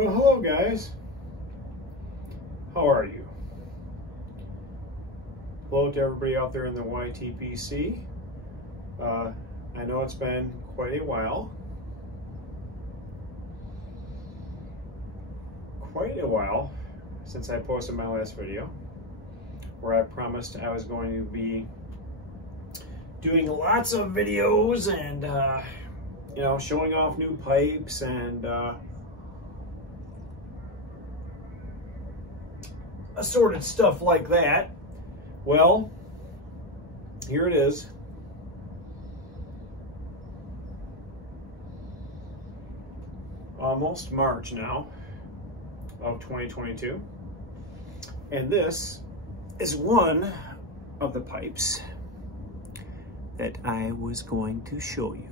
Well, hello guys. How are you? Hello to everybody out there in the YTPC. I know it's been quite a while. Since I posted my last video, where I promised I was going to be doing lots of videos and you know, showing off new pipes and assorted stuff like that. Well, here it is. Almost March now of 2022. And this is one of the pipes that I was going to show you.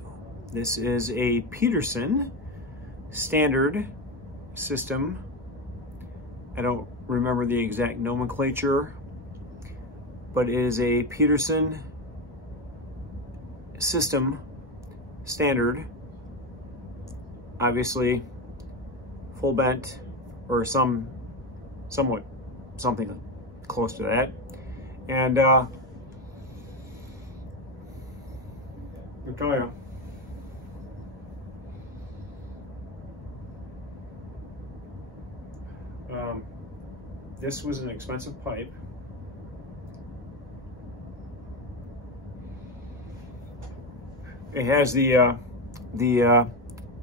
This is a Peterson standard system. I don't remember the exact nomenclature, but it is a Peterson system standard. Obviously full bent or somewhat something close to that. And I'll tell you, this was an expensive pipe. It has the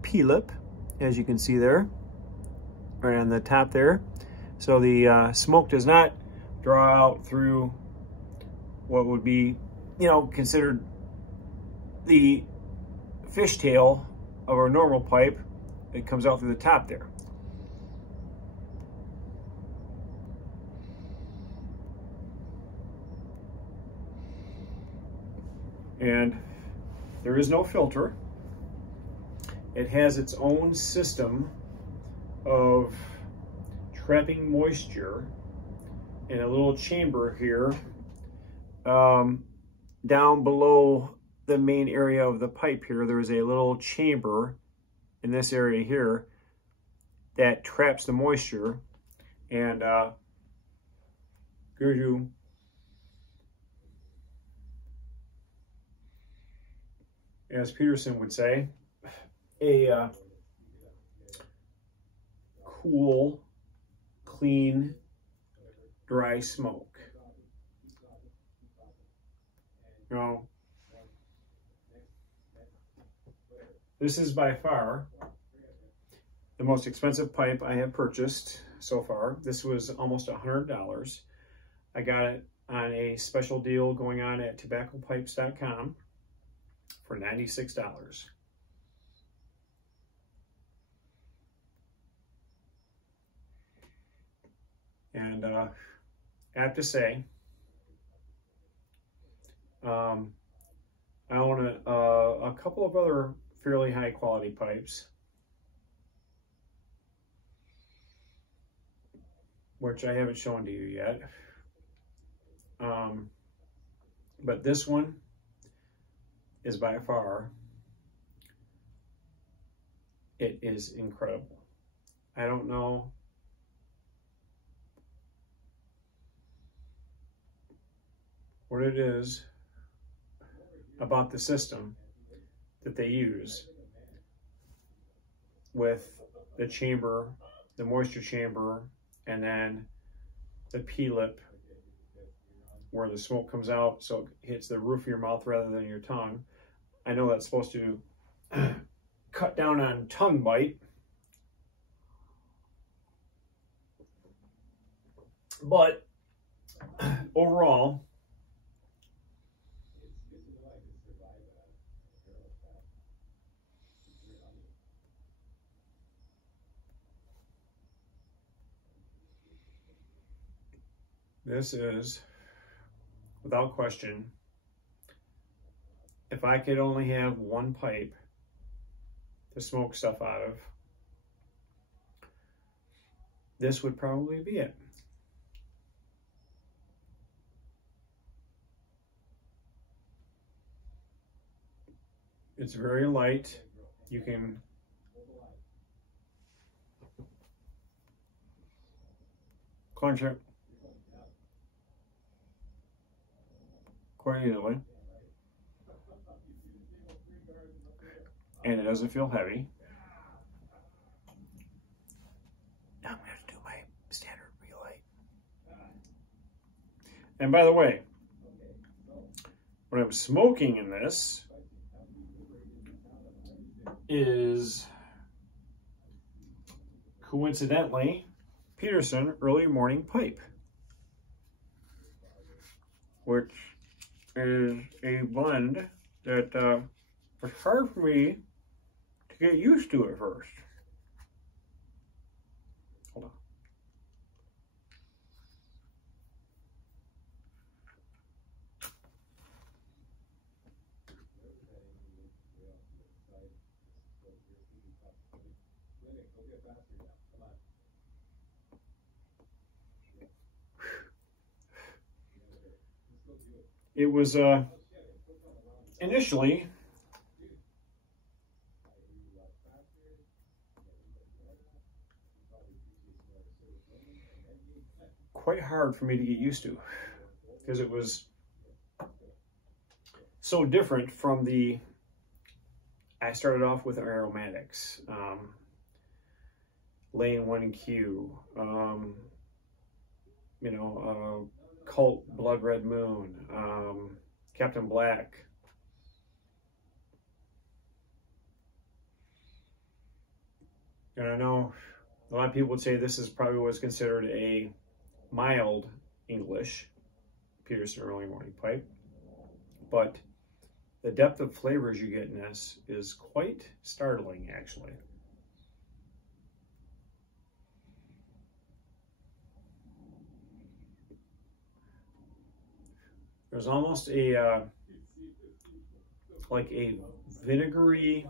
P-lip, as you can see there, right on the top there. So the smoke does not draw out through what would be, you know, considered the fishtail of our normal pipe. It comes out through the top there. And there is no filter. It has its own system of trapping moisture in a little chamber here down below the main area of the pipe here. There's a little chamber in this area here that traps the moisture and gives you as Peterson would say, a cool, clean, dry smoke. Now, this is by far the most expensive pipe I have purchased so far. This was almost $100. I got it on a special deal going on at tobaccopipes.com for $96. And I have to say, I own a couple of other fairly high quality pipes, which I haven't shown to you yet. But this one is by far, it is incredible. I don't know what it is about the system that they use with the chamber, the moisture chamber, and then the P-lip where the smoke comes out so it hits the roof of your mouth rather than your tongue. I know that's supposed to cut down on tongue bite, but overall, this is, without question, if I could only have one pipe to smoke stuff out of, this would probably be it. It's very light. You can Clench it quite easily. And it doesn't feel heavy. Now I'm going to do my standard relight. And by the way, what I'm smoking in this is coincidentally Peterson early morning pipe, which is a blend that was hard for me to get used to at first. Hold on. It was initially quite hard for me to get used to because it was so different from the, I started off with aromatics, Lane 1Q, you know, Cult, Blood Red Moon, Captain Black. And I know a lot of people would say this is probably what's considered a mild English Peterson early morning pipe, but the depth of flavors you get in this is quite startling, actually. There's almost a like a vinegary,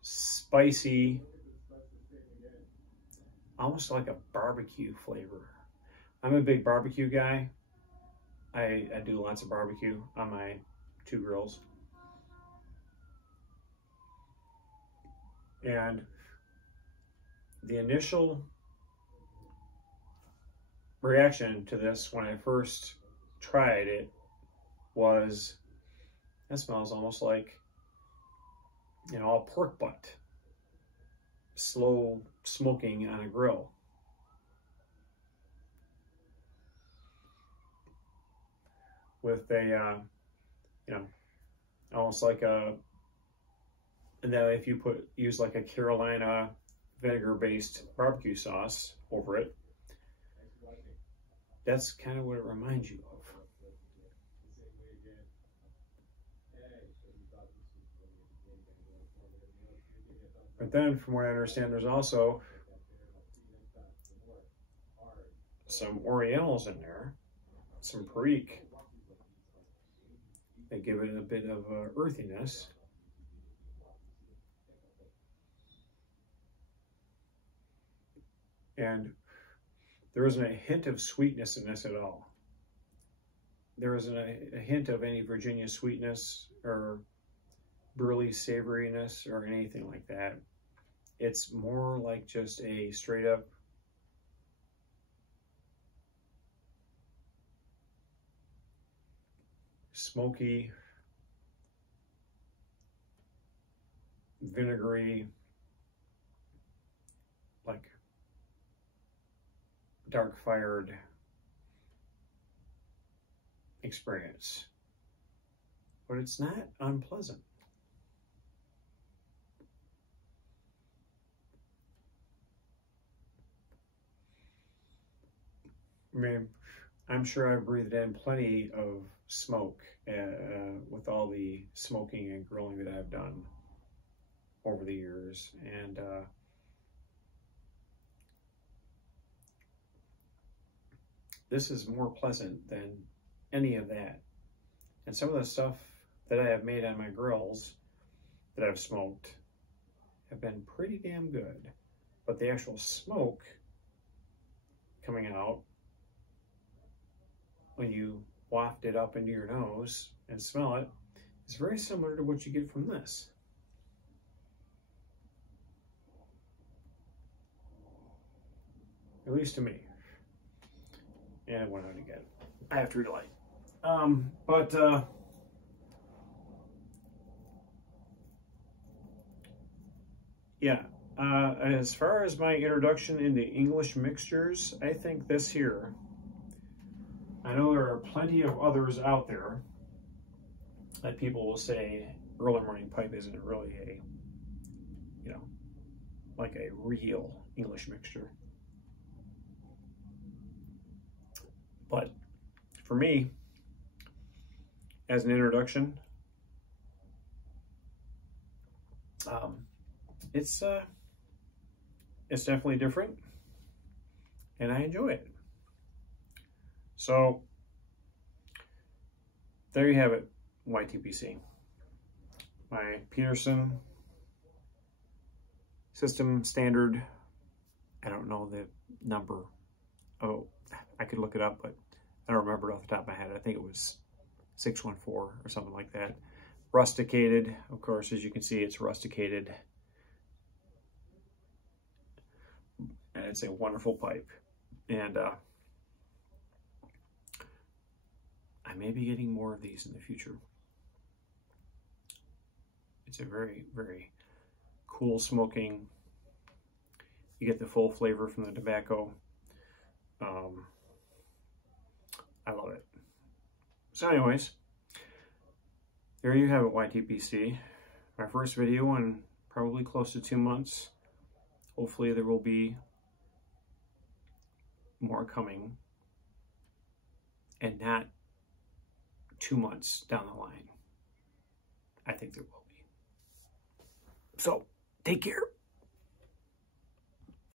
spicy, almost like a barbecue flavor. I'm a big barbecue guy. I do lots of barbecue on my 2 grills. And the initial reaction to this when I first tried it was, that smells almost like, you know, a pork butt, slow smoking on a grill. With a, you know, almost like a, and then if you use like a Carolina vinegar-based barbecue sauce over it, that's kind of what it reminds you of. But then, from what I understand, there's also some Orientals in there, some Perique. They give it a bit of earthiness. And there isn't a hint of sweetness in this at all. There isn't a hint of any Virginia sweetness or burley savoriness or anything like that. It's more like just a straight up smoky, vinegary, like dark fired experience. But it's not unpleasant. I mean, I'm sure I've breathed in plenty of smoke with all the smoking and grilling that I've done over the years. And this is more pleasant than any of that. And some of the stuff that I have made on my grills that I've smoked have been pretty damn good. But the actual smoke coming out, when you waft it up into your nose and smell it, is very similar to what you get from this. at least to me. And it went out again. I have to relight. Yeah, as far as my introduction into English mixtures, I think this here, I know there are plenty of others out there that people will say early morning pipe isn't really a, you know, like a real English mixture. But for me, as an introduction, it's definitely different, and I enjoy it. So there you have it, YTPC. My Peterson system standard. I don't know the number. Oh, I could look it up, but I don't remember it off the top of my head. I think it was 614 or something like that. Rusticated, of course, as you can see, it's rusticated. And it's a wonderful pipe. And I may be getting more of these in the future. It's a very, very cool smoking. You get the full flavor from the tobacco. I love it. So anyways, there you have it, YTPC. My first video in probably close to 2 months. Hopefully there will be more coming, and not 2 months down the line. I think there will be. So, take care.